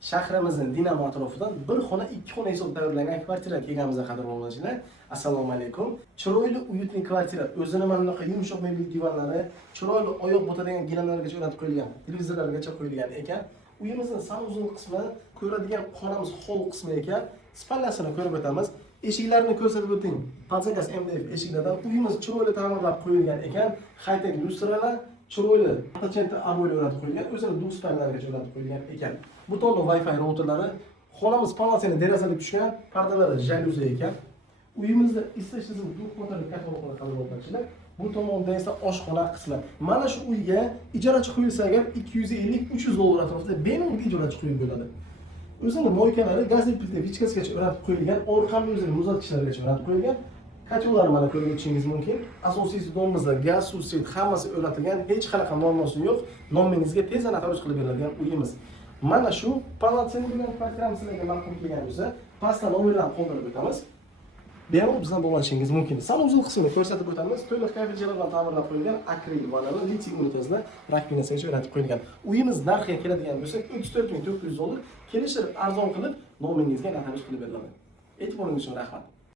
shahrimizning Dinamo atrofidan bir xona, ikki xona hisobda tayyorlangan kvartira kelganimizda qadrli obunachilar. Assalomu alaykum. Chiroyli uyutli kvartira, o'zini mana bunaqa yumshoq mebel divanlari, chiroyli oyoq botadigan gilamlargacha o'rnatib qo'yilgan, televizorlargacha qo'yilgan ekan. Uyimizning sanuzul qismi, ko'radigan xonamiz hol qismi ekan. Spallasini ko'rib o'tamiz. Eshiklarni ko'rsatib o'ting. Pansakas MDF eshiklardan uyimiz chiroyli ta'mirlab qo'yilgan ekan. High-tech lustralar, chiroyli patenti armo'li o'rnatib qo'yilgan, o'zini dual panellargacha o'rnatib qo'yilgan ekan. Butonli Wi-Fi routerlari, xonamiz polosini derazali tushgan, pardalari jalyuzi ekan. Uyimizda isitishsiz duxotar kataloglar qilib. Bu tomonda esa oshxona qismi. Mana shu uyga ijarachi qo'yilsa agar 250-300 dollar atrofida bemalol ijarachi qo'yib bo'ladi. O'zining moykalari gazli plita vichkasigacha o'rnatib qo'yilgan, orqamda o'zining muzlatgichlargacha o'rnatib qo'yilgan. Kachovlar mana ko'rib o'tishingiz mumkin. Asosiysi domimizda gaz, suv, svet hammasi o'rnatilgan, hech qanaqa muammosi yo'q. Nomingizga tezdan xarid qilib beriladigan uyimiz. Mana shu palatsen bilan kvartiramiz sizlarga ma'qul kelgan bo'lsa, pastdan nomerlarni qoldirib o'tamiz. Bemalol bizdan bog'lanishingiz mumkin. Sanuzul qismini ko'rsatib o'tamiz. To'liq kayfiyatli bilan ta'mirlab qo'yilgan akril vanali litsiy unitazlar rakvinasigacha o'rnatib qo'yilgan. Uyimiz narxiga keladigan bo'lsak 34.900 dollar kelishtirib arzon qilib nomingizga narx qilib beriladi. E'tiboringiz uchun rahmat.